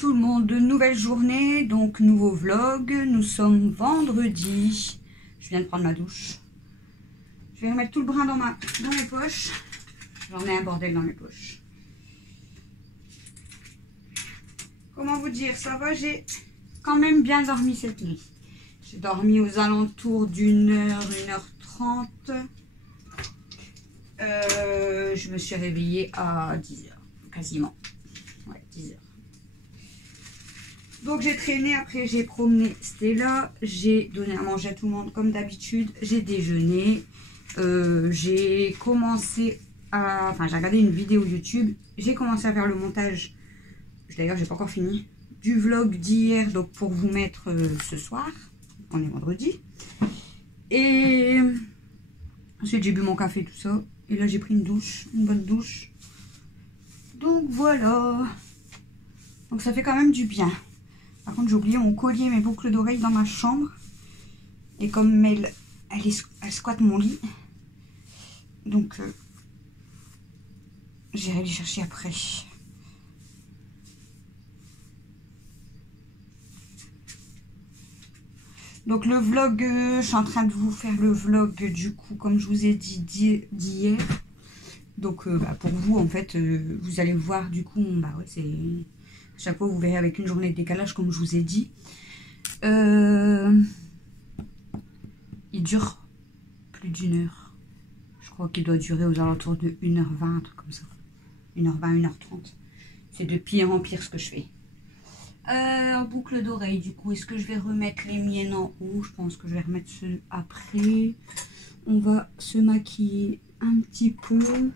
tout le monde, nouvelle journée, donc nouveau vlog. Nous sommes vendredi. Je viens de prendre ma douche. Je vais remettre tout le brin dans mes poches. J'en ai un bordel dans mes poches. Comment vous dire, ça va, j'ai quand même bien dormi cette nuit. J'ai dormi aux alentours d'1h, 1h30. Je me suis réveillée à 10h, quasiment. Ouais, 10h. Donc j'ai traîné, après j'ai promené Stella, j'ai donné à manger à tout le monde comme d'habitude, j'ai déjeuné, j'ai commencé à... Enfin, j'ai regardé une vidéo YouTube, j'ai commencé à faire le montage, d'ailleurs j'ai pas encore fini, du vlog d'hier, donc pour vous mettre ce soir, on est vendredi. Et ensuite j'ai bu mon café, tout ça, et là j'ai pris une douche, une bonne douche. Donc voilà, donc ça fait quand même du bien. Par contre, j'ai oublié mon collier, mes boucles d'oreilles dans ma chambre. Et comme elle squatte mon lit. Donc, j'irai les chercher après. Donc, le vlog, je suis en train de vous faire le vlog, du coup, comme je vous ai dit d'hier. Donc, pour vous, en fait, vous allez voir, du coup, bah ouais, c'est... À chaque fois, vous verrez avec une journée de décalage, comme je vous ai dit. Il dure plus d'1 heure. Je crois qu'il doit durer aux alentours de 1h20, un truc comme ça. 1h20, 1h30. C'est de pire en pire ce que je fais. En boucle d'oreille, du coup, est-ce que je vais remettre les miennes en haut? Je pense que je vais remettre ceux après. On va se maquiller un petit peu.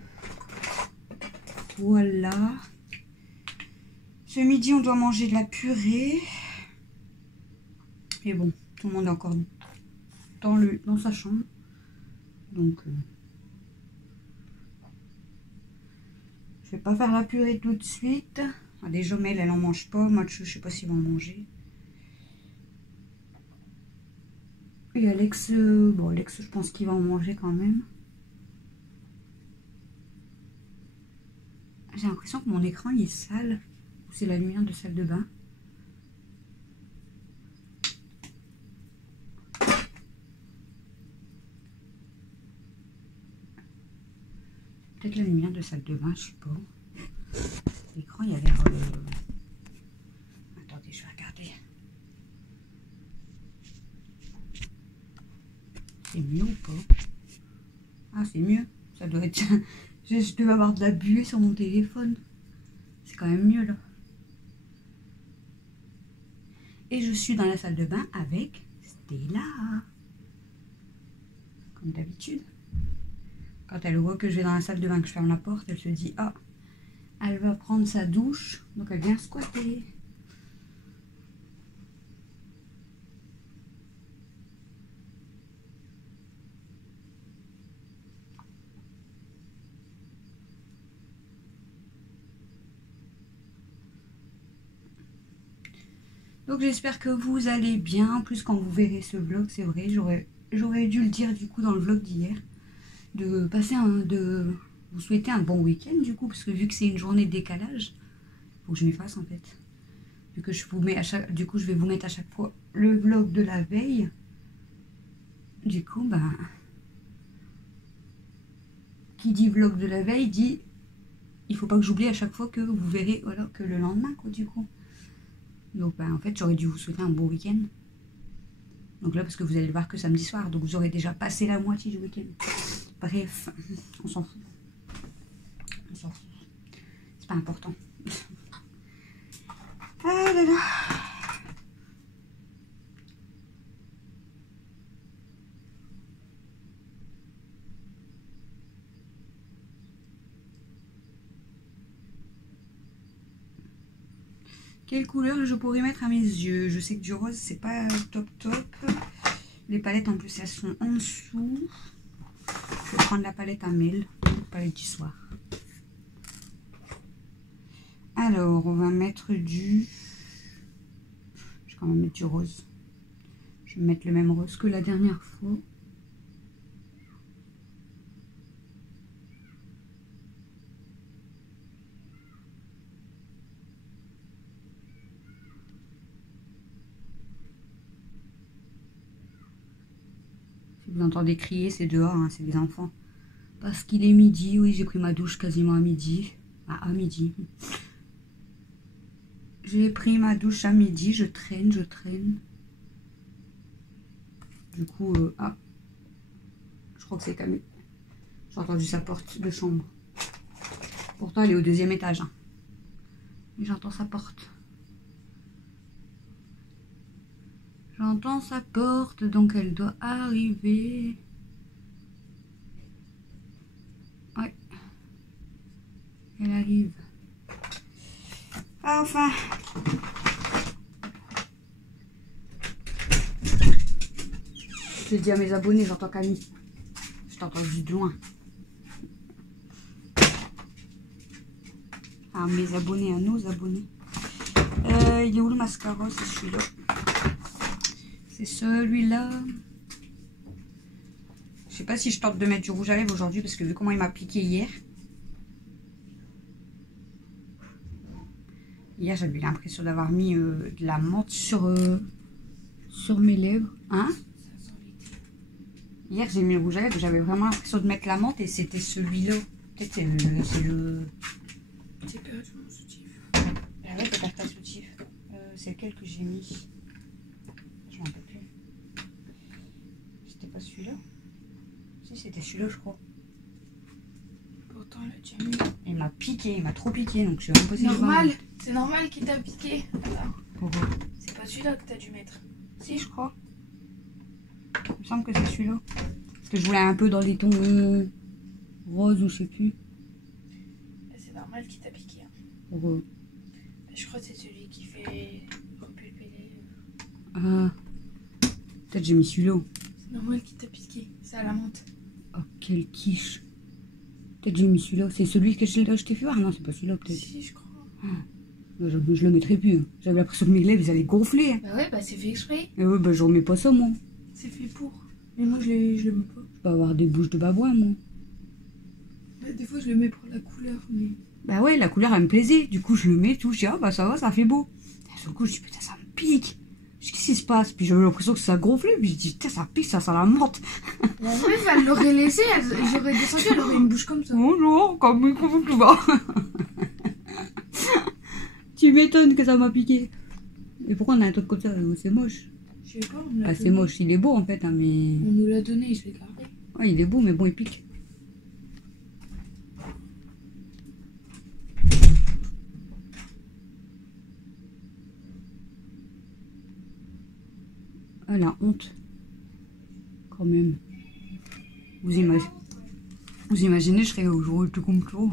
Voilà. Ce midi, on doit manger de la purée. Et bon, tout le monde est encore dans sa chambre. Donc, je vais pas faire la purée tout de suite. Les jumelles, elles en mangent pas. Mathieu, je sais pas s'ils vont en manger. Et Alex, bon, Alex, je pense qu'il va en manger quand même. J'ai l'impression que mon écran, il est sale. C'est la lumière de salle de bain. Peut-être la lumière de salle de bain, je sais pas. L'écran, il a l'air... Attendez, je vais regarder. C'est mieux ou pas? Ah, c'est mieux. Ça doit être... je devais avoir de la buée sur mon téléphone. C'est quand même mieux, là. Et je suis dans la salle de bain avec Stella. Comme d'habitude. Quand elle voit que je vais dans la salle de bain, que je ferme la porte, elle se dit, ah, elle va prendre sa douche. Donc elle vient squatter. Donc j'espère que vous allez bien. En plus, quand vous verrez ce vlog, c'est vrai, j'aurais dû le dire du coup dans le vlog d'hier, de passer de vous souhaiter un bon week-end du coup, parce que vu que c'est une journée de décalage, faut que je m'efface en fait. Vu que je vous mets du coup je vais vous mettre à chaque fois le vlog de la veille. Du coup, bah, qui dit vlog de la veille dit, il faut pas que j'oublie à chaque fois que vous verrez, voilà, que le lendemain quoi du coup. Donc bah, en fait j'aurais dû vous souhaiter un bon week-end. Donc là parce que vous allez le voir que samedi soir, donc vous aurez déjà passé la moitié du week-end. Bref, on s'en fout. On s'en fout. C'est pas important. Ah là là. Quelle couleur je pourrais mettre à mes yeux? Je sais que du rose, c'est pas top top. Les palettes en plus, elles sont en dessous. Je vais prendre la palette à Mel, la palette du soir. Alors, on va mettre du... Je vais quand même mettre du rose. Je vais mettre le même rose que la dernière fois. Vous entendez crier, c'est dehors, hein, c'est des enfants. Parce qu'il est midi, oui, j'ai pris ma douche quasiment à midi. Ah, à midi. J'ai pris ma douche à midi, je traîne. Du coup, ah, je crois que c'est Camille. J'ai entendu sa porte de chambre. Pourtant, elle est au 2e étage. Hein. Mais j'entends sa porte. J'entends sa porte, donc elle doit arriver. Ouais. Elle arrive. Ah, enfin. Je dis à mes abonnés, j'entends Camille. Je t'entends juste de loin. À mes abonnés, à nos abonnés. Il est où le mascara? C'est celui-là. C'est celui-là. Je sais pas si je tente de mettre du rouge à lèvres aujourd'hui parce que vu comment il m'a piqué hier. Hier, j'avais l'impression d'avoir mis de la menthe sur mes lèvres. Hein? Hier, j'ai mis le rouge à lèvres. J'avais vraiment l'impression de mettre la menthe et c'était celui-là. Peut-être c'est le... J'ai perdu mon soutif. Ah ouais, t'as perdu ta soutif. C'est lequel que j'ai mis? Je m'en rappelle plus. C'était pas celui-là? Si, c'était celui-là, je crois. Pourtant, elle a déjà mis. Il m'a piqué, il m'a trop piqué, donc je sais même pas si Normal, c'est normal qu'il t'a piqué. Pourquoi? C'est pas celui-là que t'as dû mettre. Si, je crois. Il me semble que c'est celui-là. Parce que je voulais un peu dans les tons roses ou je sais plus. C'est normal qu'il t'a piqué. Hein. Pourquoi? Je crois que c'est celui qui fait repulper les lèvres. Ah. Peut-être j'ai mis celui-là. C'est normal qu'il t'a piqué. C'est à la menthe. Oh, quelle quiche. Peut-être j'ai mis celui-là. C'est celui que je t'ai fait voir? Non, c'est pas celui-là, peut-être. Si, je crois. Ah. Je le mettrai plus. Hein. J'avais l'impression que mes lèvres, ils allaient gonfler. Hein. Bah ouais, bah c'est fait exprès. Et ouais, bah je remets pas ça, moi. C'est fait pour. Mais moi, je le mets pas. Je peux avoir des bouches de babouin, moi. Bah, des fois, je le mets pour la couleur, mais... Bah ouais, la couleur, elle me plaisait. Du coup, je le mets, tout. Je dis, ah bah ça va, ça fait beau. Et sur le coup, je dis, putain, ça me pique. Je dis, qu'est-ce qui se passe? Puis j'avais l'impression que ça gonflait. Puis je dis, putain, ça pique, ça sent la menthe. La meuf, elle l'aurait laissé, j'aurais descendu, elle aurait une bouche comme ça. Bonjour, comment tu vas? Tu m'étonnes que ça m'a piqué. Et pourquoi on a un truc comme ça? C'est moche. Je sais pas, on me l'a Bah, c'est donné. moche, il est beau en fait, hein, mais. On nous l'a donné, je l'ai gardé. Ouais, il est beau, mais bon, il pique. Ah, la honte. Quand même. Vous imaginez, je serais au jour tout comme tout.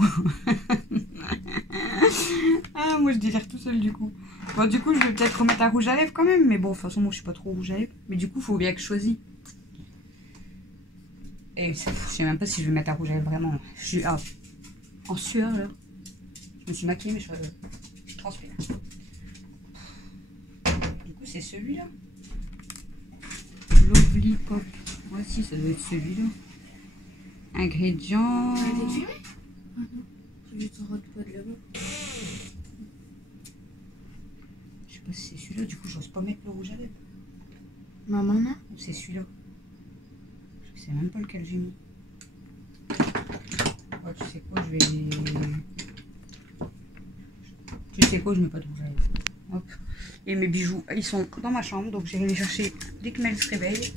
Ah, moi je délire tout seul du coup. Bon, du coup, je vais peut-être remettre un rouge à lèvres quand même. Mais bon, de toute façon, moi je suis pas trop rouge à lèvres. Mais du coup, il faut bien que je choisisse. Et je sais même pas si je vais mettre un rouge à lèvres vraiment. Je suis en sueur là. Je me suis maquillée, mais je transpire. Du coup, c'est celui-là. Lovely Pop. Ouais, si, ça doit être celui-là. Ingrédients. Arrêtez de fumer? Ah non, j'ai juste un rate pas de là-bas. Je sais pas si c'est celui-là, du coup, j'ose pas mettre le rouge à lèvres. Maman, non? Ou c'est celui-là. Je sais même pas lequel j'ai mis. Ouais, tu sais quoi, je vais. Tu sais quoi, je mets pas de rouge à lèvres. Hop. Et mes bijoux, ils sont dans ma chambre, donc j'irai les chercher dès que Mel se réveille.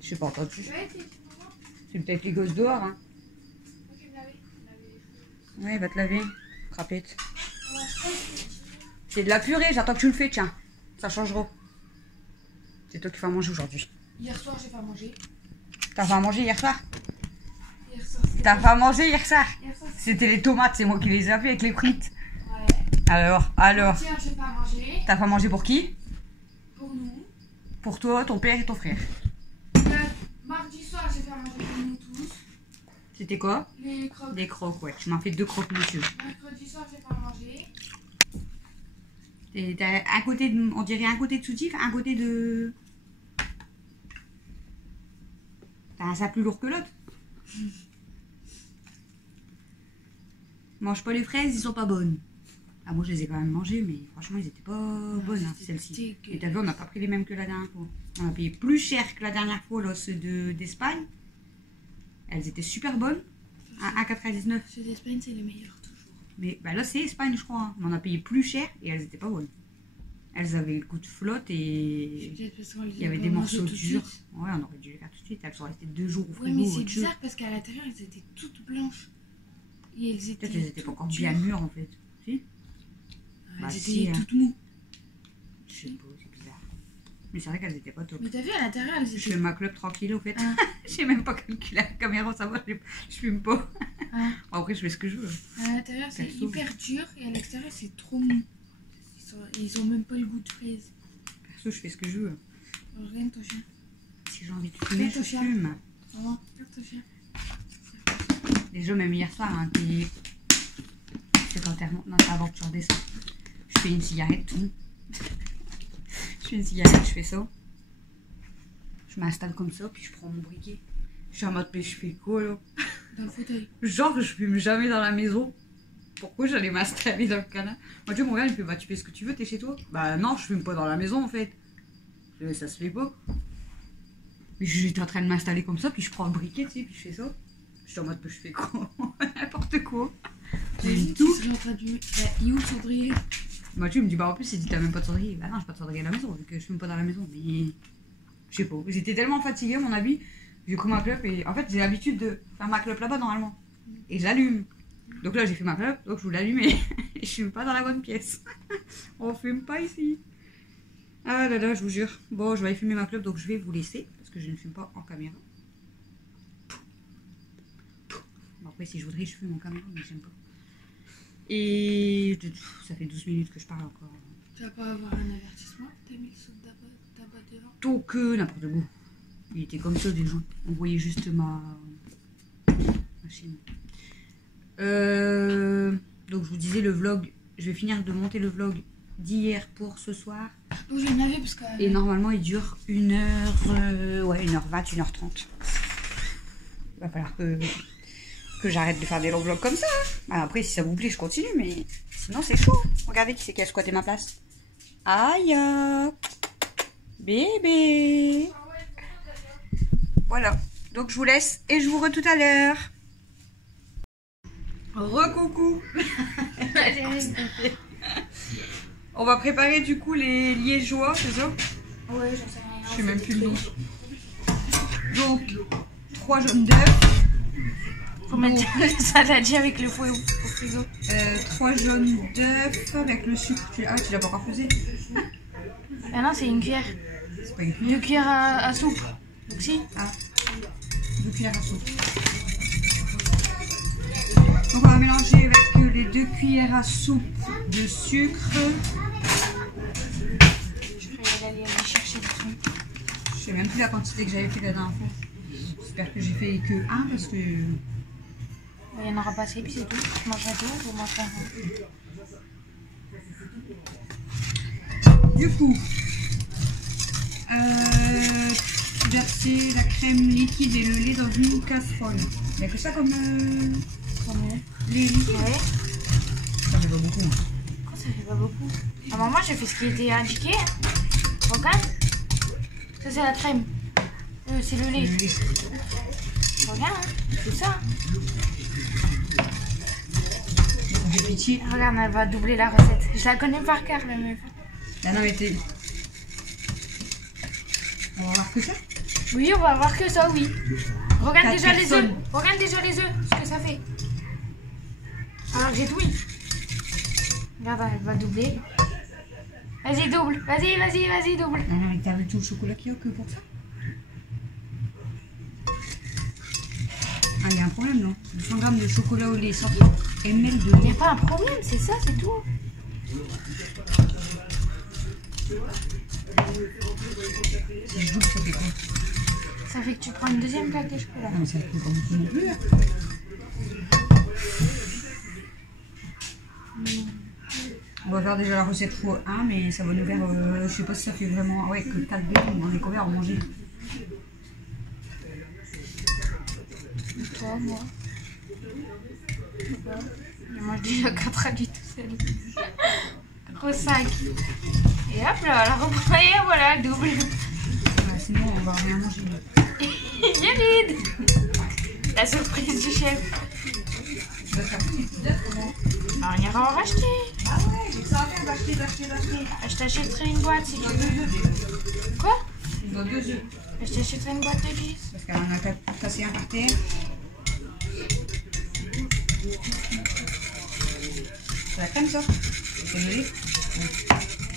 Je sais pas entendu. C'est peut-être les gosses dehors, hein. Ouais, va te laver. Crapette. C'est de la purée, j'attends que tu le fais, tiens. Ça changera. C'est toi qui fais à manger aujourd'hui. Hier soir, j'ai pas mangé. T'as fait à manger hier soir? Hier soir, T'as fait à manger hier soir? Hier soir, C'était les tomates, c'est moi qui les ai fait avec les frites. ouais. Alors. Tiens, j'ai pas mangé. T'as fait à manger pour qui? Pour nous. Pour toi, ton père et ton frère. Mardi soir, j'ai fait à manger pour nous tous. C'était quoi? Les croques. Des croques, ouais. Tu m'as fait 2 croques, monsieur. Mercredi soir, j'ai pas mangé. Et t'as un côté de, on dirait un côté de soutif, un côté de... T'as un sac plus lourd que l'autre. Mange pas les fraises, ils sont pas bonnes. Ah, moi, je les ai quand même mangées, mais franchement, ils étaient pas bonnes, hein, c'était celles-ci. dégueu. Et t'as vu, on n'a pas pris les mêmes que la dernière fois. On a payé plus cher que la dernière fois, là, ceux d'Espagne. Elles étaient super bonnes. À 1,99. Ceux d'Espagne, c'est les meilleurs, toujours. Mais bah, là, c'est Espagne, je crois. Hein. On en a payé plus cher et elles étaient pas bonnes. Elles avaient le goût de flotte et Peut-être parce qu'on les il y avait a des pas morceaux mangés tout de durs. suite. Ouais, on aurait dû les faire tout de suite. Elles sont restées 2 jours au Ouais, frigo. mais c'est au dessus. bizarre parce qu'à l'intérieur, elles étaient toutes blanches. Et elles étaient. Peut-être qu'elles étaient pas toutes encore dures. bien mûres en fait. Si? Elles Bah, étaient si, hein. toutes moues. Je sais pas, c'est bizarre. Mais c'est vrai qu'elles étaient pas top. Mais t'as vu, à l'intérieur, elles Je étaient. fais ma clope tranquille au fait. Ah. J'ai même pas calculé la caméra, ça va, je fume pas. Ah. Bon, après, je fais ce que je veux. À l'intérieur, c'est Perso. hyper dur et à l'extérieur, c'est trop mou. Ils ont même pas le goût de fraise. Perso, je fais ce que je veux. Alors, regarde ton chien. Si j'ai envie de fumer, je ton chien. fume. Maman, regarde ton chien. Déjà, même hier soir, hein, c'est quand t'es non, c'est avant que tu redescends. Je fais une cigarette, tout. Je fais une cigarette, je fais ça. Je m'installe comme ça, puis je prends mon briquet. Je suis en mode, mais je fais quoi là? Dans le fauteuil. Genre, je fume jamais dans la maison. Pourquoi j'allais m'installer dans le canapé? Moi, tu vois, mon gars, il me fait, bah, tu fais ce que tu veux, t'es chez toi. Bah, non, je fume pas dans la maison en fait. Je dis, mais ça se fait pas. Mais j'étais en train de m'installer comme ça, puis je prends le briquet, tu sais, puis je fais ça. Je suis en mode, je fais quoi? N'importe quoi. J'ai tout. Tu serais en train de. Il est où le cendrier? Mathieu me dit, bah en plus, il dit, t'as même pas de cendrier. Bah non, j'ai pas de cendrier à la maison, vu que je fume pas dans la maison. Mais je sais pas, j'étais tellement fatiguée, à mon avis, j'ai pris ma clope et en fait, j'ai l'habitude de faire ma clope là-bas normalement. Et je l'allume. Donc là, j'ai fait ma clope, donc je voulais l'allumer. Et je fume pas dans la bonne pièce. On fume pas ici. Ah là là, je vous jure. Bon, je vais aller fumer ma clope, donc je vais vous laisser, parce que je ne fume pas en caméra. Bon, après, si je voudrais, je fume en caméra, mais j'aime pas. Et ça fait 12 minutes que je parle encore. Tu vas pas avoir un avertissement? T'as mis le saut de tabac devant? Donc, n'importe quoi. Il était comme ça déjà. On voyait juste ma chaîne. Donc, je vous disais, le vlog, je vais finir de monter le vlog d'hier pour ce soir. Donc, j'en avais parce que. Et normalement, il dure 1h, ouais, 1h20, 1h30. Il va falloir que j'arrête de faire des longs vlogs comme ça. Alors après, si ça vous plaît, je continue, mais sinon, c'est chaud. Regardez qui c'est qui a squatté ma place. Aya, bébé. Voilà. Donc, je vous laisse et je vous retrouve tout à l'heure. Recoucou. On va préparer du coup les liégeois, c'est ça? Ouais, j'en sais rien. Je sais même plus le nom. Donc, 3 jaunes d'œufs. Faut mettre le saladier avec le fouet au frigo. 3 jaunes d'œufs avec le sucre. Ah, tu l'as pas encore pesé? Ah non, c'est une cuillère. C'est pas une cuillère. 2 cuillères à soupe. Donc si. Ah, 2 cuillères à soupe. Donc on va mélanger avec les 2 cuillères à soupe de sucre. Je vais aller chercher le truc. Je sais même plus la quantité que j'avais fait la dernière fois. J'espère que j'ai fait que 1 parce que... Il y en aura pas assez, puis c'est tout. Je mangerai tout, je mangerai un. Du coup, verser la crème liquide et le lait dans une casserole. Il n'y a que ça comme lait liquide. Ouais. Ça fait pas beaucoup. Hein. Pourquoi ça fait pas beaucoup? Ah, maman, j'ai fait ce qui était indiqué. Hein. Regarde. Ça, c'est la crème. C'est le lait. Le lait. Regarde, hein. C'est ça. J'ai pitié. Regarde, elle va doubler la recette. Je la connais par cœur, la meuf. Ah non mais t'es... On va voir que ça. Oui, on va voir que ça, oui. Regarde 4 déjà les œufs. personnes. Regarde déjà les œufs, ce que ça fait. Alors que j'ai tout mis. Regarde, elle va doubler. Vas-y, double. Vas-y, vas-y, vas-y, double. Non, mais t'as vu tout le chocolat qu'il y a que pour ça? Ah, il y a un problème, non? 200 grammes de chocolat au lait, 100 ml de Il n'y lait. a pas un problème, c'est ça, c'est tout. Si je double, ça fait quoi? Ça fait que tu prends une deuxième plaque de chocolat. Non, mais ça fait pas beaucoup non plus, là. On va faire déjà la recette x1, mais ça va nous faire, je sais pas si ça fait vraiment, ouais, que 4 bébés, on est combien à manger? Toi, moi. Je mange déjà 4 adultes. seul. Gros 5. Et hop là, la revoyez, voilà, double. Ouais, sinon, on va rien manger. Il est vide. La surprise du chef. Alors, on ira en racheter. Ah ouais, j'ai que ça à faire d'acheter. Je t'achèterai une boîte si tu veux. Quoi? Il doit 2 œufs. Je t'achèterai une boîte de 10. Parce qu'elle en a cassé un par terre. C'est la crème ça? C'est le lait?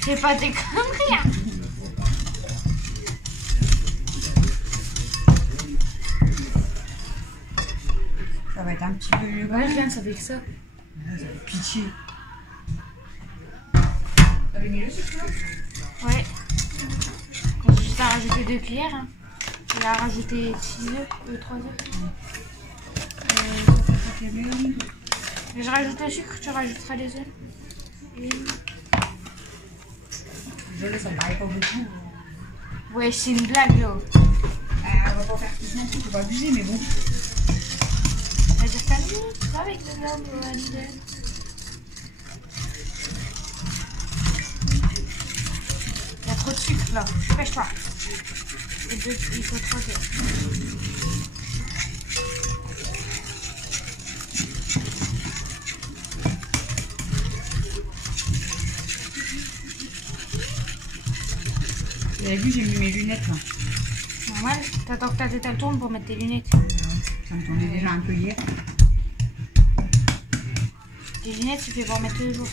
C'est pas des conneries. Hein. Ça va être un petit peu... Ouais, je viens de savoir que ça. Ça fait pitié. T'avais mis le sucre là? Ouais. J'ai juste à rajouter 2 cuillères. Hein. Il a rajouté 6 œufs, 3 œufs. Je rajoute le sucre, tu rajouteras les œufs. Désolé, ça me paraît pas beaucoup. Ouais, c'est une blague là. On va pas faire tout non plus, faut pas abuser, mais bon. On va dire ça tu vois, avec le lard ou Lidl. Il y a trop de sucre là, dépêche-toi. Il faut 3 œufs. Vous avez vu, j'ai mis mes lunettes là. Normal, t'attends que ta tête elle tourne pour mettre tes lunettes. Ça me tournait déjà un peu hier. Tes lunettes, tu fais pour mettre tous les jours.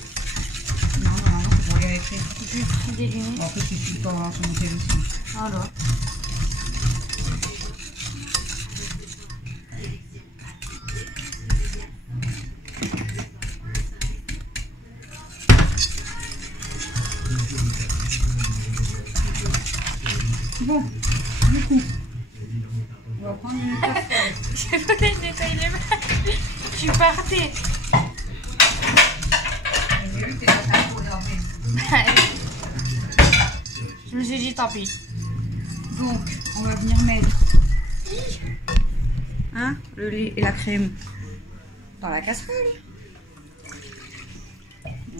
Non, c'est pour lire écrire. J'ai pris des lunettes. Bon, après, c'est tout le temps sur mon téléphone. Voilà. Bon, du coup, on va prendre une casserole. J'ai voulu nettoyer les mains. Je suis partie. J'ai vu que t'es pas un peu énervé. Je me suis dit tant pis. Donc, on va venir mettre hein, le lait et la crème dans la casserole.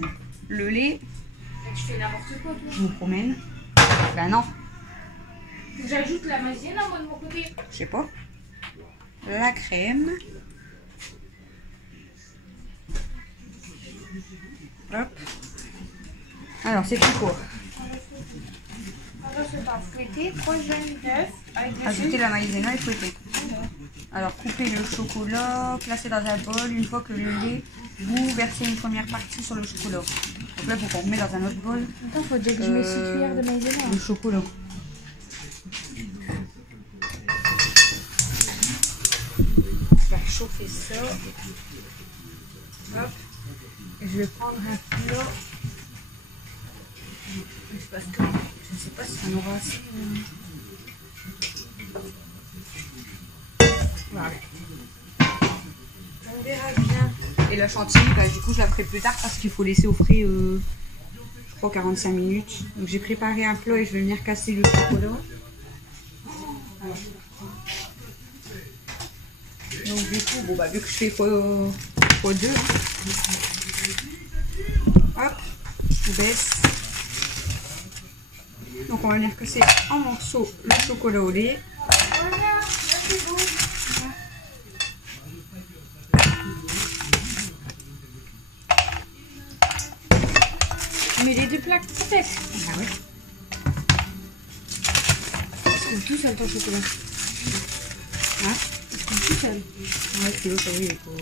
Donc, le lait, Tu fais n'importe quoi, toi. je me promène. Ben non, Faut que j'ajoute la maïzena, moi, de mon côté. je sais pas. La crème. Hop. Alors, c'est plus court. Alors, c'est pas fouetter, 3 jaunes d'œufs avec des Ajouter la maïzena et fouetter. Alors, couper le chocolat, placer dans un bol. Une fois que le lait bout, verser une première partie sur le chocolat. Donc là, il faut qu'on remette dans un autre bol Attends, faut dire que je mets 6 cuillères de maïzena. le chocolat. Faire chauffer ça. Hop. Et je vais prendre un plat. Parce que je ne sais pas si ça en aura assez. Voilà. On verra bien. Et la chantilly, bah, du coup, je la ferai plus tard parce qu'il faut laisser au frais, je crois, 45 minutes. Donc, j'ai préparé un plat et je vais venir casser le chocolat. Voilà. Donc, du coup, bon, bah, vu que je fais x2, hop, je baisse. Donc, on va venir casser en morceaux le chocolat au lait. Voilà, là, c'est bon. Tu mets les 2 plaques peut-être. Ah ouais. Ou tout seul ton chocolat. Hein? Tout seul. Ouais, c'est ça, oui, il faut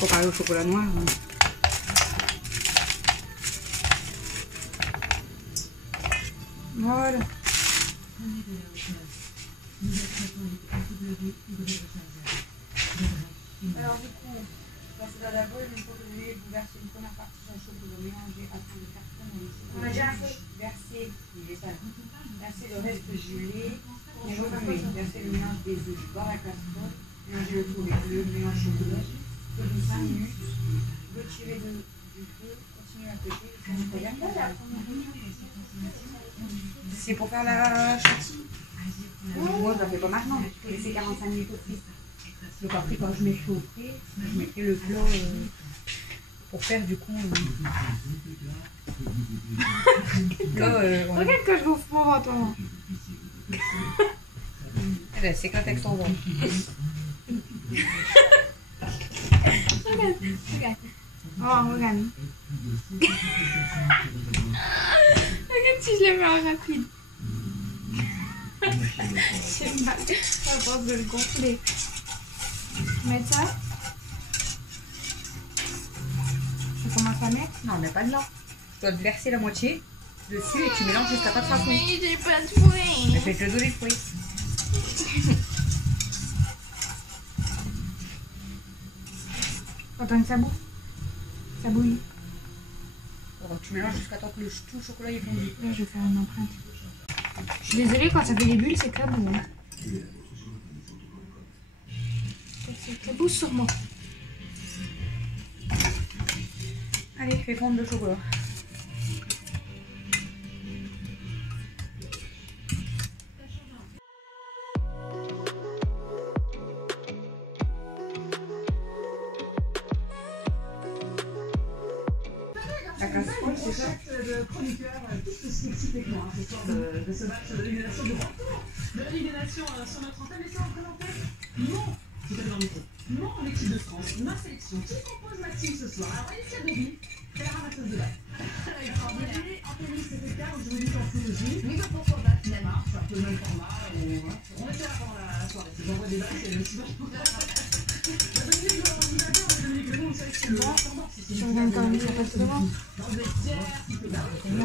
comparer au chocolat noir. Hein. Voilà. Alors du coup, passez dans la boule, une fois que vous voulez, vous versez une première partie de la chocolat mélangée à tout le carton dans le chocolat. On a déjà fait. Versez le reste du lait et remuez. Versez le mélange des œufs dans la casserole. Mélangez le tout avec le mélange chocolat. Cuisez 5 minutes. Retirez du feu. Continuez à côté. C'est pour faire la chantilly. Moi, je ne la fais pas maintenant. Je vais laisser 45 minutes au frais. Donc après, quand je mettrai au frais, je mettrai le plat pour faire du coup. Là, Regarde quand je bouffe mon ventre. elle s'éclate avec son ventre. Regarde, regarde. Oh, regarde. Regarde si je le mets en rapide. J'ai mal à force de le gonfler. Mettre ça. Je commence à mettre. Non, mais pas de là. Tu dois te verser la moitié dessus et tu mélanges jusqu'à pas de façon. Mais j'ai pas de fruits. Je vais te le donner le fruit. Attends que ça bouffe. Ça bouille. Alors, tu mélanges jusqu'à temps que tout le chocolat est fondu. Là, je vais faire une empreinte. Je suis désolée, quand ça fait des bulles, c'est que ça boue. Hein. Ça boue sur moi. Allez, fais fondre le chocolat. La casserole, c'est ça? Le chroniqueur, tout ce typiquement, ce soir de ce match de Ligue des Nations de la Ligue des Nations sur notre antenne, mais ça représentait non, c'est dans le micro. Non, l'équipe de France, ma sélection. Qui compose ma team ce soir? Alors, Alicia Gobi, c'est la ramasseuse de balle. Extraordinaire. En tennis, c'était le cas, je vous dis qu'en philologie. Oui, mais pourquoi pas finalement? C'est un peu le même format. On était là pendant la soirée. Si j'envoie des balles, c'est aussi vachement. La Dominique de l'organisateur, la Dominique de vous savez que c'est le standard. Je regarde quand même, ça passe devant. Dans le vestiaire, il peut là. Il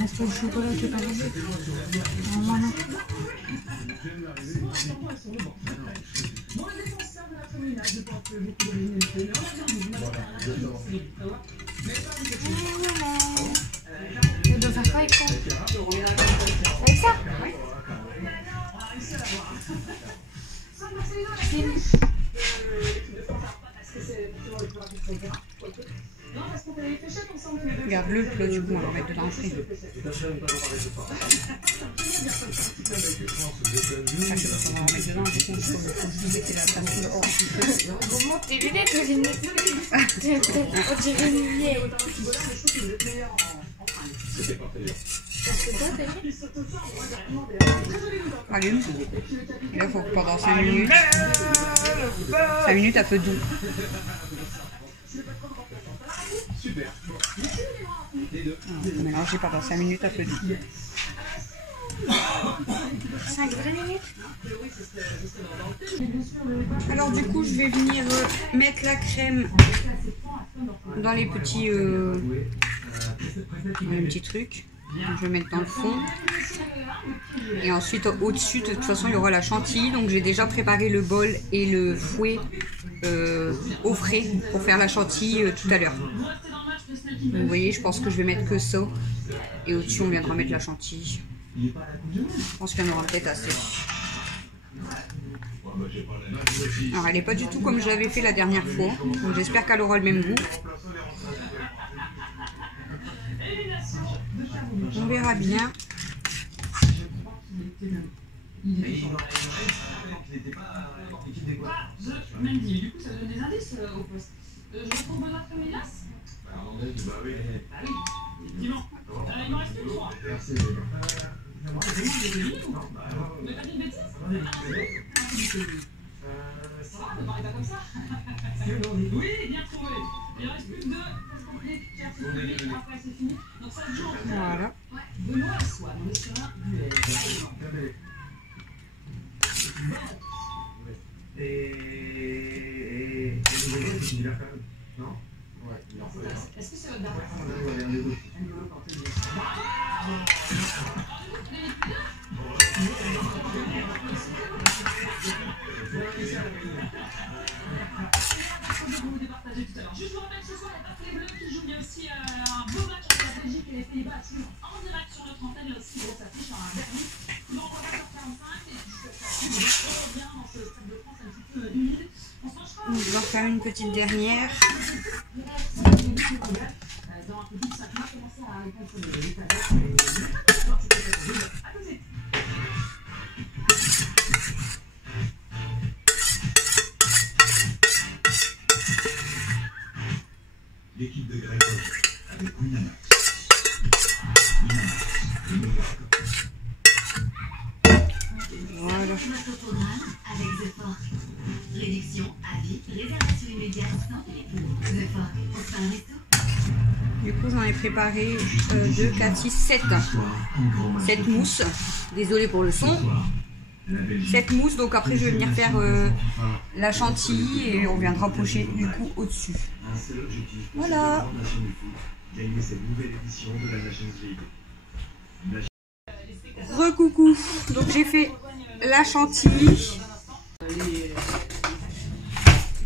reste le chocolat qui est pas passé. Non, non. Bon, le défenseur de la commune, je pense que beaucoup de lignes mais on a bien vu, mais pas Je dois faire quoi avec ça? Avec ça? on a réussi à l'avoir. Ça, Marcelino, la C'est l'équipe de France, parce que c'est effectivement le plus rapide sur le terrain. Non, parce qu'on avait fait chef ensemble tous les deux. Regarde le plat du coup, on va le mettre dedans après. Ah, Ah, je sais pas si on va en mettre dedans, du coup, comme je disais, c'est la casserole hors du feu. Comment tes lunettes, toi, j'ai une on dirait une vieille. Parce que toi, t'as dit? Allume. Et là, il faut que pendant 5 minutes, 5 minutes à feu doux. On va mélanger pendant 5 minutes à feu doux. 5 vraies minutes? Alors du coup, je vais venir mettre la crème dans les petits trucs. Donc, je vais mettre dans le fond. Et ensuite, au-dessus, de toute façon, il y aura la chantilly. Donc j'ai déjà préparé le bol et le fouet au frais pour faire la chantilly tout à l'heure. Donc, vous voyez, je pense que je vais mettre que ça. Et au-dessus, on viendra mettre la chantilly. Je pense qu'il y en aura peut-être assez. Alors, elle n'est pas du tout comme je l'avais fait la dernière fois. Donc, j'espère qu'elle aura le même goût. On verra bien. Même dit, du coup, ça donne des indices au poste. Je retrouve Benoît Milas. Ah oui, effectivement. Il m'en reste plus que 3. Merci. Mais t'as dit une bêtise? Ça va, ne parlez pas comme ça. Oui, bien trouvé. Il en reste plus que 2. Parce qu'on est après c'est fini. Donc ça se joue entre Voilà. Benoît et Swan. On est sur un duel. Et non? Ouais, est-ce que c'est votre dernière? Juste vous rappelle ce soir, il n'y a pas que les Bleus qui jouent, il y a aussi un beau match entre la Belgique et les Pays-Bas en direct sur notre antenne. Il y a aussi une grosse affiche, un derby. Nous on va pas faire 45 et puis je reviens dans ce stade de France un petit peu humide. On se penchera. On va faire une petite dernière. Dans un peu plus de 5 mois, commencer à répondre sur les Carte au programme avec The Fort. Réduction, avis, réservation immédiate sans téléphone. The Fort, on se fait un resto? Du coup, j'en ai préparé 2, 4, 6, 7. 7 mousses. Désolée pour le son. 7 mousses, donc après je vais venir faire la chantilly et on viendra pocher du coup au-dessus. Voilà. Recoucou. Donc j'ai fait la chantilly.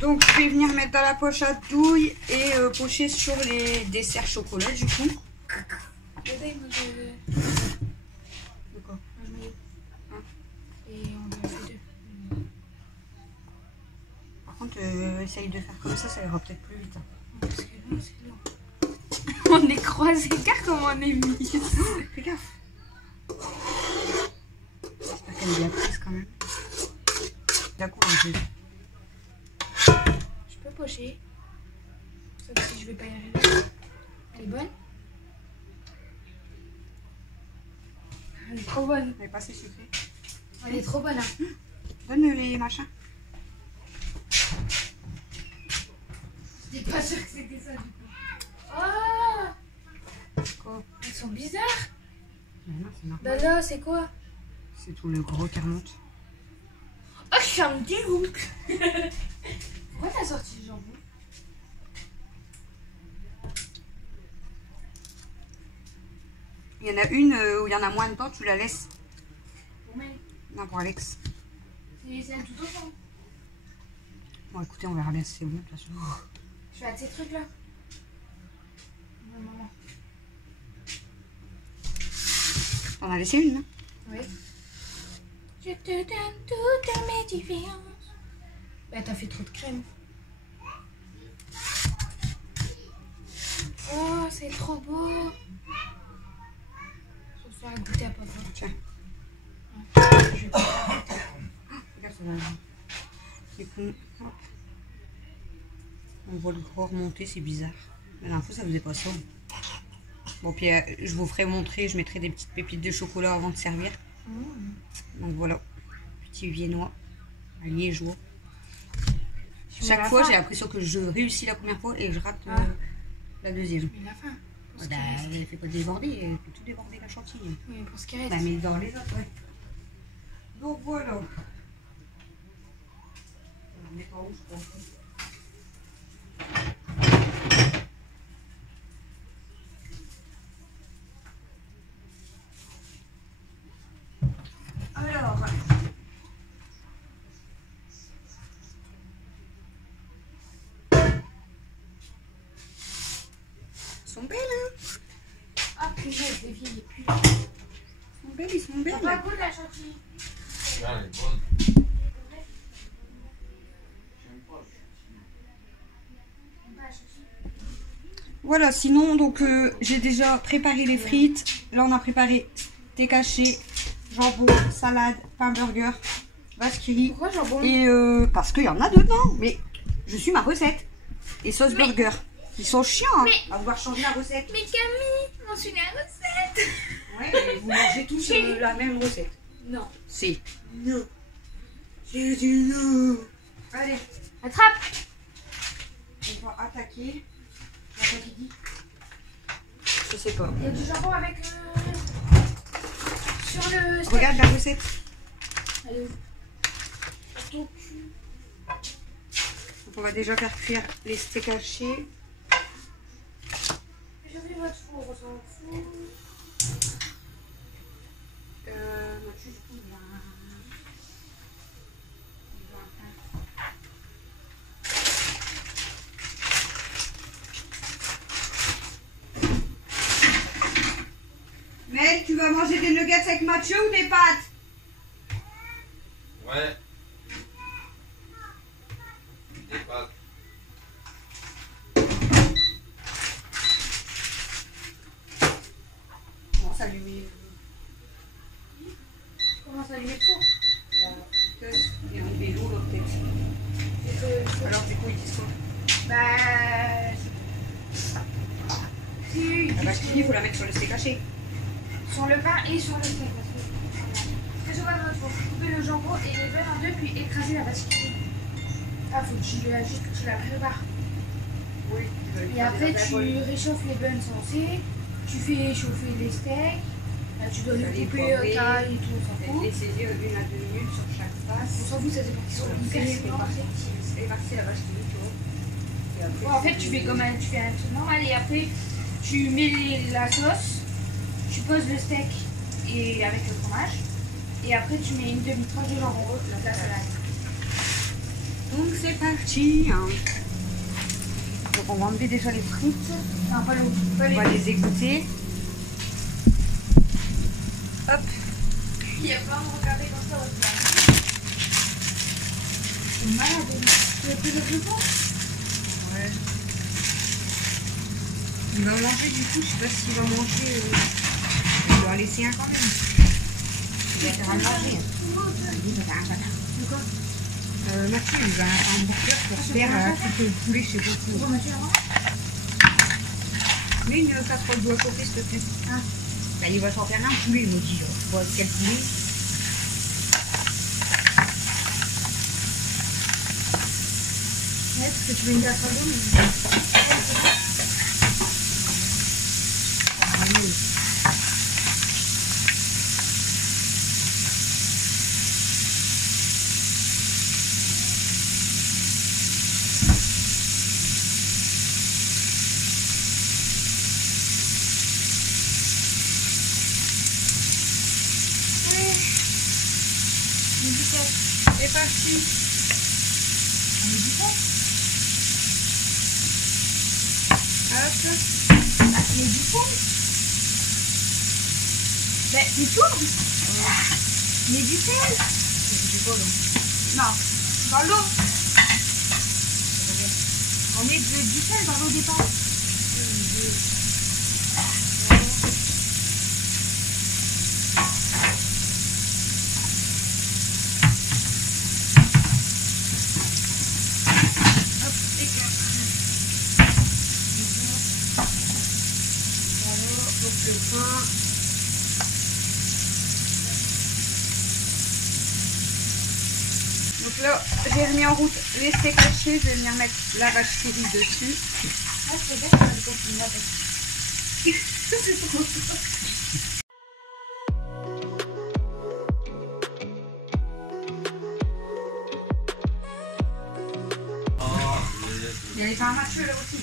Donc je vais venir mettre dans la poche à douille et pocher sur les desserts chocolat du coup. De quoi? Et on va faire deux. Par contre, essaye de faire comme ça ira peut-être plus vite. Parce que là, c'est long. On est croisés, car comme on est mis. Fais gaffe. J'espère qu'elle est bien prise quand même. La cour un peu. Je peux pocher. Sauf si je vais pas y arriver. Elle est bonne? Elle est trop bonne. Elle est pas assez sucrée. Elle est trop bonne. Hein. Donne les machins. J'étais pas sûre que c'était ça du coup. Oh! Quoi? Elles sont bizarres. Mais non, c'est normal. Bah là, c'est quoi? C'est tout le gros qui remonte. Oh, ça me dégoûte. Pourquoi t'as sorti le jambon? Il y en a une où il y en a moins de temps, tu la laisses. Pour moi, Non, pour Alex. c'est celle tout au fond. Bon, écoutez, on verra bien si c'est bon de toute façon. Je fais à ces trucs là. Non, maman. On a laissé une, non? Oui. Je te donne toutes mes différences. Bah, t'as fait trop de crème. Oh, c'est trop beau. Je vais faire goûter à papa. Tiens. Je vais pas faire goûter. Regarde, ça va. Du coup, hop. On voit le gros remonter, c'est bizarre. La dernière fois, ça faisait pas ça. Bon, puis je vous ferai montrer, je mettrai des petites pépites de chocolat avant de servir. Donc voilà, petit viennois, un liégeois. Chaque fois, j'ai l'impression que je réussis la première fois et je rate la deuxième. Mais la fin. Pour ce Bah, qui reste. elle fait pas déborder, elle fait tout déborder la chantilly. Oui, pour ce qui reste. Bah, mais dans les autres, ouais. Donc voilà. On va mettre en haut, je pense. Alors, ils sont belles, hein? Ah, punaise, les filles, les plus. Ils sont belles, ils sont belles. T'as pas goût de la chantilly? Ah, elle est bonne. Voilà, sinon, donc j'ai déjà préparé les frites. Là, on a préparé steak haché, jambon, salade, pain burger, vache-qui-rit. Pourquoi jambon? Et parce qu'il y en a dedans. Mais je suis ma recette. Et sauce burger. Ils sont chiants hein, à vouloir changer la recette. Mais Camille, on suit la recette. Ouais, mais vous mangez tous la même recette. Non. C'est. Non. J'ai dit non. Allez, Attrape. on va attaquer. Attaquer qui? Je sais pas. Il y a du jambon avec sur le steak. Regarde la recette. Allez, où? Ton cul. Donc on va déjà faire cuire les steaks hachés. J'ai vu votre four, on s'en fout. Mathieu, du coup, il va- Mel, tu vas manger des nuggets avec Mathieu ou des pâtes? Ouais. Des pâtes. Bon, ça lui met Comment ça lui met le four? la friteuse et un vélo l'autre tête. C'est que- Alors du coup, ils disent quoi? Bah. Si, La vache qui il faut la mettre sur le steak haché. sur le pain et sur le steak. Parce que secondes pour couper le jambon et les bœufs en deux, puis écraser la vacherie. Ah, faut que juste que tu la prépares. Oui. Et après, tu réchauffes les buns sensés, tu fais chauffer les steaks, là, tu dois les couper taille et tout, on s'en fout. Les saisir 1 à 2 minutes sur chaque face. On s'en fout, ça dépend qu'ils sont hyper séparés. Et parti la vache qui Ouais, en fait, tu fais comme tu fais un truc normal et après, tu mets la sauce, tu poses le steak et avec le fromage, et après, tu mets une demi-tranche de jambon. Là, ça va. Donc c'est parti. Hein. Donc on va enlever déjà les frites. Non, pas l'eau. On va les égoutter. Hop. Il n'y a pas à me regarder comme ça. C'est malade. Tu veux plus de temps? Ouais. Il va manger du coup, je sais pas s'il va manger. Il doit laisser un quand même. Il va faire à manger. Il va faire un patin. De quoi? Mathieu, il va un hamburger pour faire couper le poulet chez vous. Pourquoi Mathieu avant? Mais une casserole doit chauffer, s'il te plaît. Ah. Bah, il va s'en faire un poulet, il me dit. Bon, quel poulet? Ouais, parce que tu veux une casserole d'eau, mais... C'est parti. On met du fond. Hop. Mais du fond. Ben, tu tournes. Mais du sel. Du quoi, donc? Non, dans l'eau. On met du sel dans l'eau des pâtes. Donc là, j'ai remis en route les steaks hachés, je vais venir mettre la vache qui rit dessus. Ah, c'est bien, on va continuer avec. C'est trop. Il y a les pains Mathieu là aussi.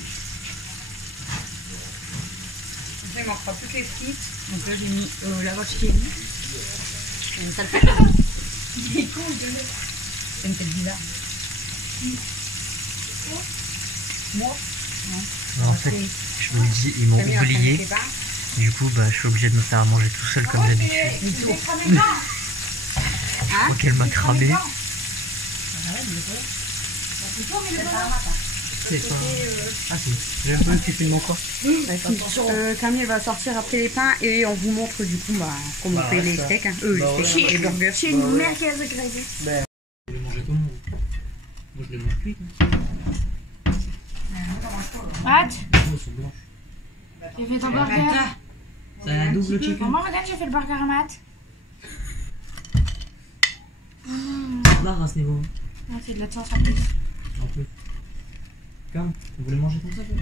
Après, il manquera plus que les frites. Donc là, j'ai mis la vache qui rit. Il y a une sale tête. Il est con, le mec. C'est une tête bizarre. Moi Non, en fait, je me dis, ils m'ont oublié. Du coup, bah, je suis obligé de me faire à manger tout seul comme d'habitude. Tu l'as cramé le pain. Hein? Je crois qu'elle m'a cramé. C'est ça. Ah si, j'ai un peu que tu filmes encore. Camille va sortir après les pains et on vous montre du coup comment on fait les steaks. Hein. Les steaks, les burgers. J'ai une merguez de graisse. Je vais manger tout le monde. Moi je les mange cuits. Matt, Oh, elles sont blanches. j'ai fait ton burger. C'est un double chicken. Maman, regarde, j'ai fait le burger à Matt. Barre à ce niveau. Non, c'est de la sauce en plus. En plus. Comme, vous voulez manger comme ça ou pas?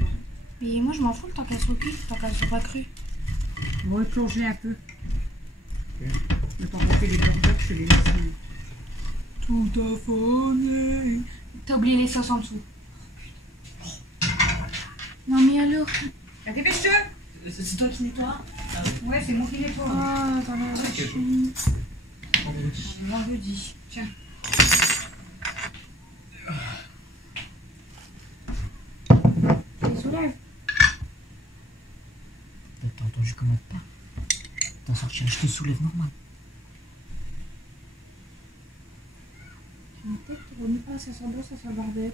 Mais moi, je m'en fous le temps qu'elle soit cuite, tant qu'elle soit pas crue. On va plonger un peu. Le temps qu'on fait les burgers, je les laisse. Tout à fait. T'as oublié les sauces en dessous. Non, mais alors. Dépêche-toi. C'est toi qui nettoie? Ouais, c'est moi qui nettoie. Oh, t'en as Ok. Vendredi. Tiens. Tu soulèves. T'as entendu comment pas? T'as sorti, je te soulève normal. Peut-être que tu remis pas, ça sent bon, ça sent barbecue.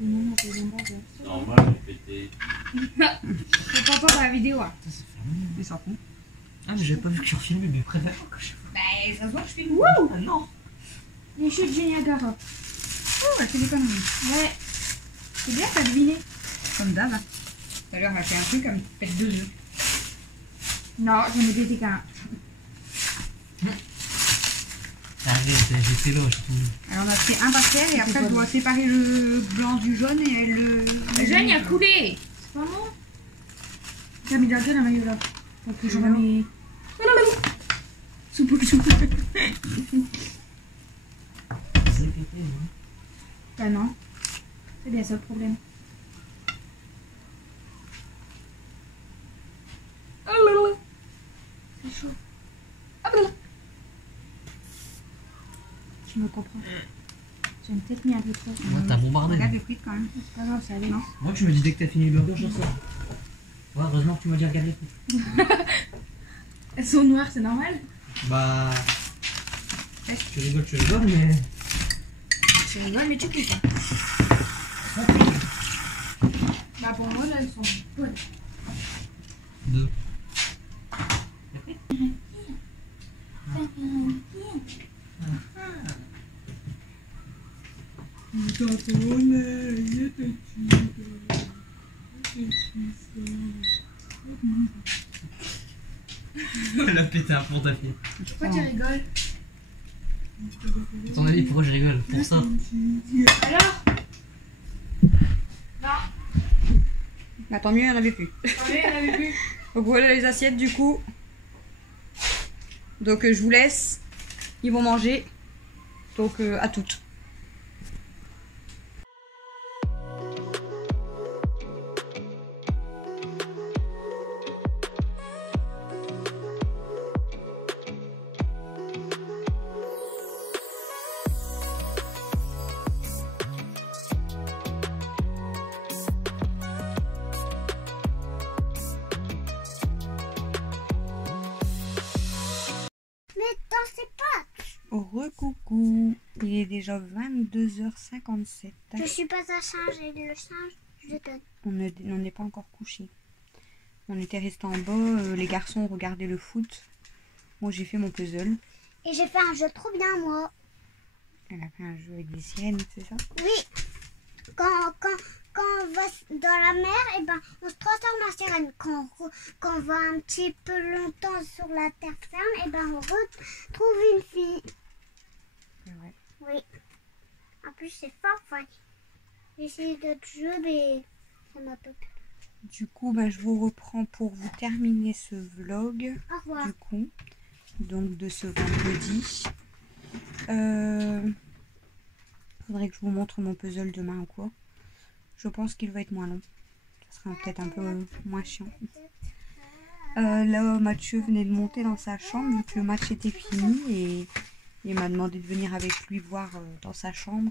Mais non, c'est un burger. Normal, il pété. Je t'entends dans la vidéo. Hein. Ça, c'est fermé. Il s'en fout. Ah, mais j'avais pas vu que tu refilmais, mais préfère pas que je. Bah, ça se voit que je filme. Wouh! Ah non! Les chutes du Niagara. Oh, elle fait des conneries. Ouais. C'est bien, t'as deviné. Comme d'hab. Hein. Tout à l'heure, elle a fait un truc comme une pète de œufs. Non, j'en ai pété qu'un. j'étais là, je trouve. Alors on a fait un par terre et après elle doit séparer le blanc du jaune et elle le... Le jaune il a coulé. C'est pas bon. J'ai mis dans la maillot là. Donc j'en ai mis... Soupe. Bah non. C'est bien ça le problème. C'est chaud. Je me comprends. J'ai peut-être mis un peu trop. Ouais, t'as bombardé. Regarde les frites quand même. C'est pas grave, ça allait. Non. Moi, tu me dis dès que t'as fini le burger, je sors. Ouais, heureusement que tu m'as dit regarde les frites. Elles sont noires, c'est normal. Bah. Tu rigoles, mais. Je rigole, mais tu kiffes. Bah pour moi, là, elles sont bonnes. Deux. Elle a pété un plomb ta fille. Pourquoi tu rigoles? À ton avis, pourquoi je rigole? Pour ça? Alors? Non. Bah tant mieux, il n'y en avait plus. Oui, on avait vu. Donc voilà les assiettes du coup. Donc je vous laisse. Ils vont manger. Donc à toutes. Recoucou, il est déjà 22h57. Je suis pas à changer le singe, je donne. On n'est pas encore couché. On était resté en bas, les garçons regardaient le foot. Moi j'ai fait mon puzzle. Et j'ai fait un jeu trop bien moi. Elle a fait un jeu avec des sirènes, c'est ça? Oui. Quand on va dans la mer, et ben on se transforme en sirène. Quand on va un petit peu longtemps sur la terre ferme, et ben on retrouve une fille. C'est vrai. Oui. En plus, c'est fort fun. J'ai essayé d'autres jeux, mais ça m'a pas plu. Du coup, bah, je vous reprends pour vous terminer ce vlog. Au revoir. Du coup, donc de ce vendredi. Faudrait que je vous montre mon puzzle demain ou quoi. Je pense qu'il va être moins long. Ça sera peut-être un peu moins chiant. Là, Mathieu venait de monter dans sa chambre vu que le match était fini et il m'a demandé de venir avec lui voir dans sa chambre.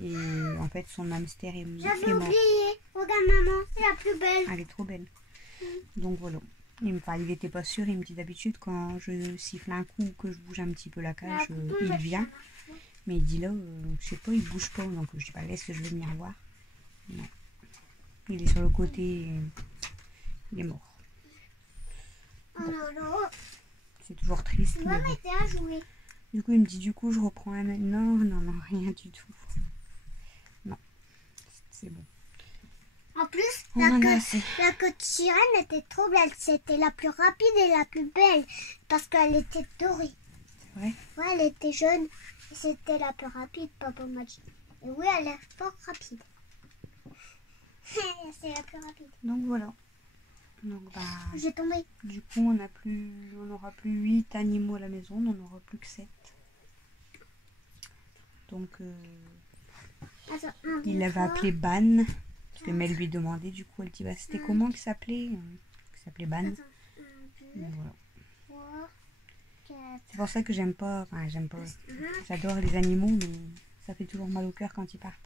Et en fait, son hamster est J'avais mort. oublié. Regarde maman, c'est la plus belle. Elle est trop belle. Donc voilà. Il était pas sûr. Il me dit d'habitude quand je siffle un coup ou que je bouge un petit peu la cage, il vient. Mais il dit là, je sais pas, il bouge pas. Donc je dis pas laisse, je vais venir voir. Non. Il est sur le côté. Il est mort. Oh non, non. C'est toujours triste. On va Mais bon. mettre à jouer. Du coup, il me dit du coup, je reprends un. Non, non, non, rien du tout. Non. C'est bon. En plus, On en a assez. la côte sirène était trop belle. C'était la plus rapide et la plus belle. Parce qu'elle était dorée. C'est vrai? Ouais, elle était jaune. Et c'était la plus rapide, papa m'a dit. Et oui, elle est fort rapide. C'est la plus rapide. Donc voilà. Donc bah. J'ai tombé. Du coup, on n'aura plus 8 animaux à la maison, on n'en aura plus que 7. Donc, Attends, un, il deux, avait trois. appelé Ban. Parce que Mel lui demandait, du coup, elle dit, bah, c'était comment qu'il s'appelait? Il s'appelait Ban. Attends, un, deux, Donc, voilà. trois, quatre. C'est pour ça que j'aime pas, j'adore les animaux, mais ça fait toujours mal au cœur quand ils partent.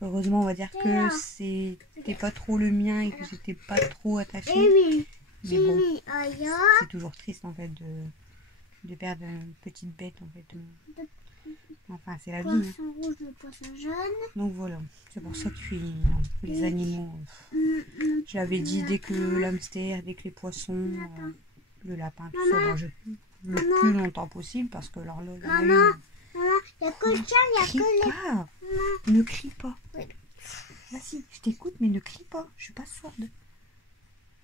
Heureusement, on va dire que c'était pas trop le mien et que j'étais pas trop attachée. Amy, Mais bon, Jimmy, Aya. c'est toujours triste en fait de perdre une petite bête en fait. Enfin, c'est la vie. Hein. Poisson rouge, le poisson jaune. Donc voilà, c'est pour ça que je suis les animaux. Je l'avais dit dès que l'hamster, dès que les poissons, le lapin, tout ça, bon, le plus longtemps possible parce que alors là, il y en a Maman, eu. maman, il n'y a que le chat, il n'y a Crie que les... pas, ne crie pas. Oui. Vas-y, je t'écoute, mais ne crie pas, je suis pas sourde.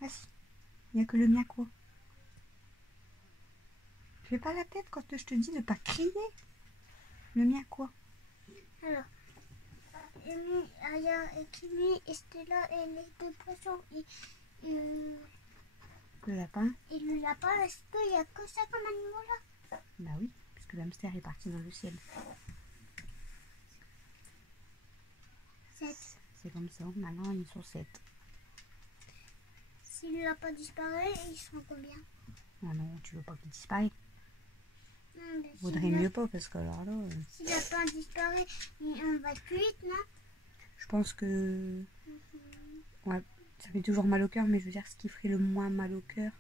Vas-y, il n'y a que le mien quoi. Fais pas la tête quand je te dis de pas crier. Le mien quoi? Alors, il y a Kimi et Stella et les deux poissons et Le lapin? le lapin. Est-ce qu'il y a que ça comme animal là? Bah oui, puisque l'hamster est parti dans le ciel. 7. C'est comme ça, maintenant ils sont 7. Si le lapin disparaît, ils seront combien? Oh non, tu veux pas qu'il disparaisse? Non, mais Vaudrait mieux pas, parce que alors là... Si le lapin disparaît, on va être 8, non? Je pense que... Ouais, ça fait toujours mal au cœur, mais je veux dire, ce qui ferait le moins mal au cœur,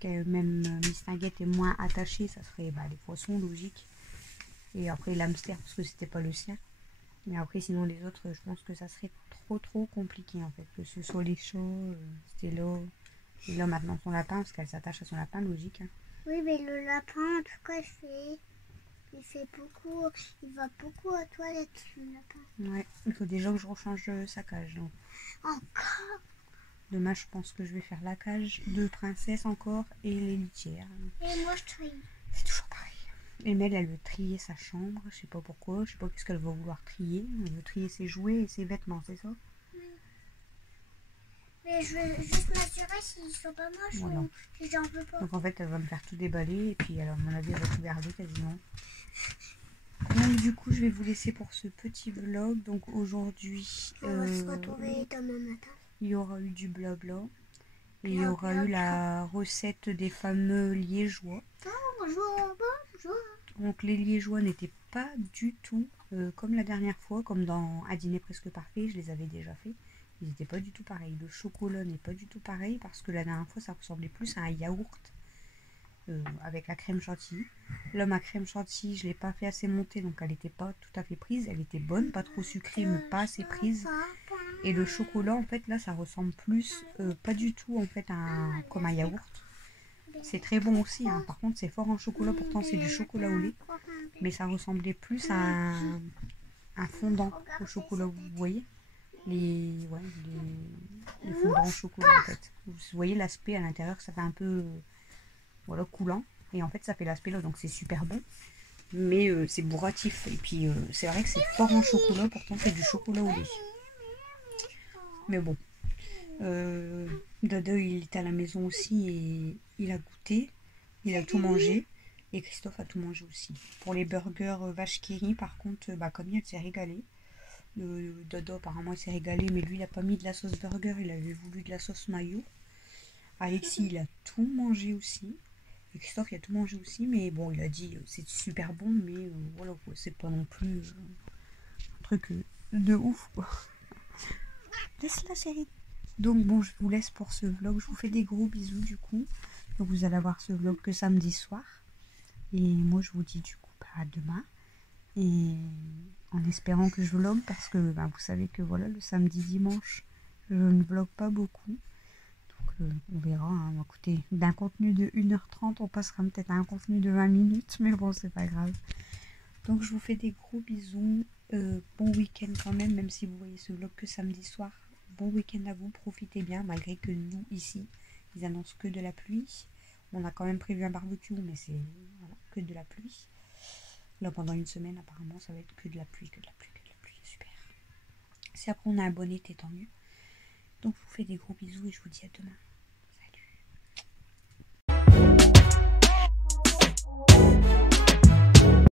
que même Miss Nugget est moins attachée, ça serait les poissons, logique. Et après l'hamster, parce que c'était pas le sien. Mais après, sinon les autres, je pense que ça serait trop compliqué, en fait. Que ce soit les chats, Stella, et là maintenant son lapin, parce qu'elle s'attache à son lapin, logique. Hein. Oui, mais le lapin, en tout cas, il va beaucoup aux toilettes, le lapin. Ouais, il faut déjà que je rechange sa cage. Donc. Encore? Demain, je pense que je vais faire la cage de princesse encore et les litières. Et moi, je trie. C'est toujours pareil. Et Mel, elle veut trier sa chambre, je sais pas pourquoi, je sais pas qu'est-ce qu'elle va vouloir trier. Elle veut trier ses jouets et ses vêtements, c'est ça? Oui. Mais je veux juste m'assurer s'ils sont pas moches ou si j'en veux pas. Donc en fait, elle va me faire tout déballer et puis alors, à mon avis, elle va tout garder quasiment. Donc du coup, je vais vous laisser pour ce petit vlog. Donc aujourd'hui, On va se retrouver demain matin. Il y aura eu du blabla. Et il y aura eu la recette des fameux liégeois. Bonjour. Donc les liégeois n'étaient pas du tout comme la dernière fois, comme dans Un dîner presque parfait, je les avais déjà fait. Ils n'étaient pas du tout pareils. Le chocolat n'est pas du tout pareil parce que la dernière fois ça ressemblait plus à un yaourt avec la crème chantilly. Là ma crème chantilly je ne l'ai pas fait assez monter donc elle n'était pas tout à fait prise. Elle était bonne, pas trop sucrée mais pas assez prise. Et le chocolat en fait là ça ressemble plus pas du tout en fait comme un yaourt. C'est très bon aussi, hein. Par contre c'est fort en chocolat, pourtant c'est du chocolat au lait. Mais ça ressemblait plus à un fondant au chocolat, vous voyez les fondants au chocolat en fait. Vous voyez l'aspect à l'intérieur, ça fait un peu coulant. Et en fait ça fait l'aspect là, donc c'est super bon. Mais c'est bourratif. Et puis c'est vrai que c'est fort en chocolat, pourtant c'est du chocolat au lait. Mais bon. Dodo il est à la maison aussi et il a goûté, il a tout mangé et Christophe a tout mangé aussi. Pour les burgers vache qui rit par contre, comme il s'est régalé. Dodo apparemment il s'est régalé mais lui il a pas mis de la sauce burger, il avait voulu de la sauce mayo. Alexis il a tout mangé aussi et Christophe il a tout mangé aussi, mais bon il a dit c'est super bon mais voilà quoi, c'est pas non plus un truc de ouf quoi. Laisse la chérie. Donc bon, je vous laisse pour ce vlog. Je vous fais des gros bisous du coup. Donc vous allez avoir ce vlog que samedi soir. Et moi je vous dis du coup à demain. Et en espérant que je vlog parce que vous savez que voilà, le samedi dimanche je ne vlog pas beaucoup. Donc on verra. Hein. Écoutez, d'un contenu de 1h30 on passera peut-être à un contenu de 20 minutes. Mais bon c'est pas grave. Donc je vous fais des gros bisous. Bon week-end quand même si vous voyez ce vlog que samedi soir. Bon week-end à vous, profitez bien, malgré que nous, ici, ils annoncent que de la pluie. On a quand même prévu un barbecue, mais c'est que de la pluie. Là, pendant une semaine, apparemment, ça va être que de la pluie, super. Si après on a un bon été, tant mieux. Donc, je vous fais des gros bisous et je vous dis à demain.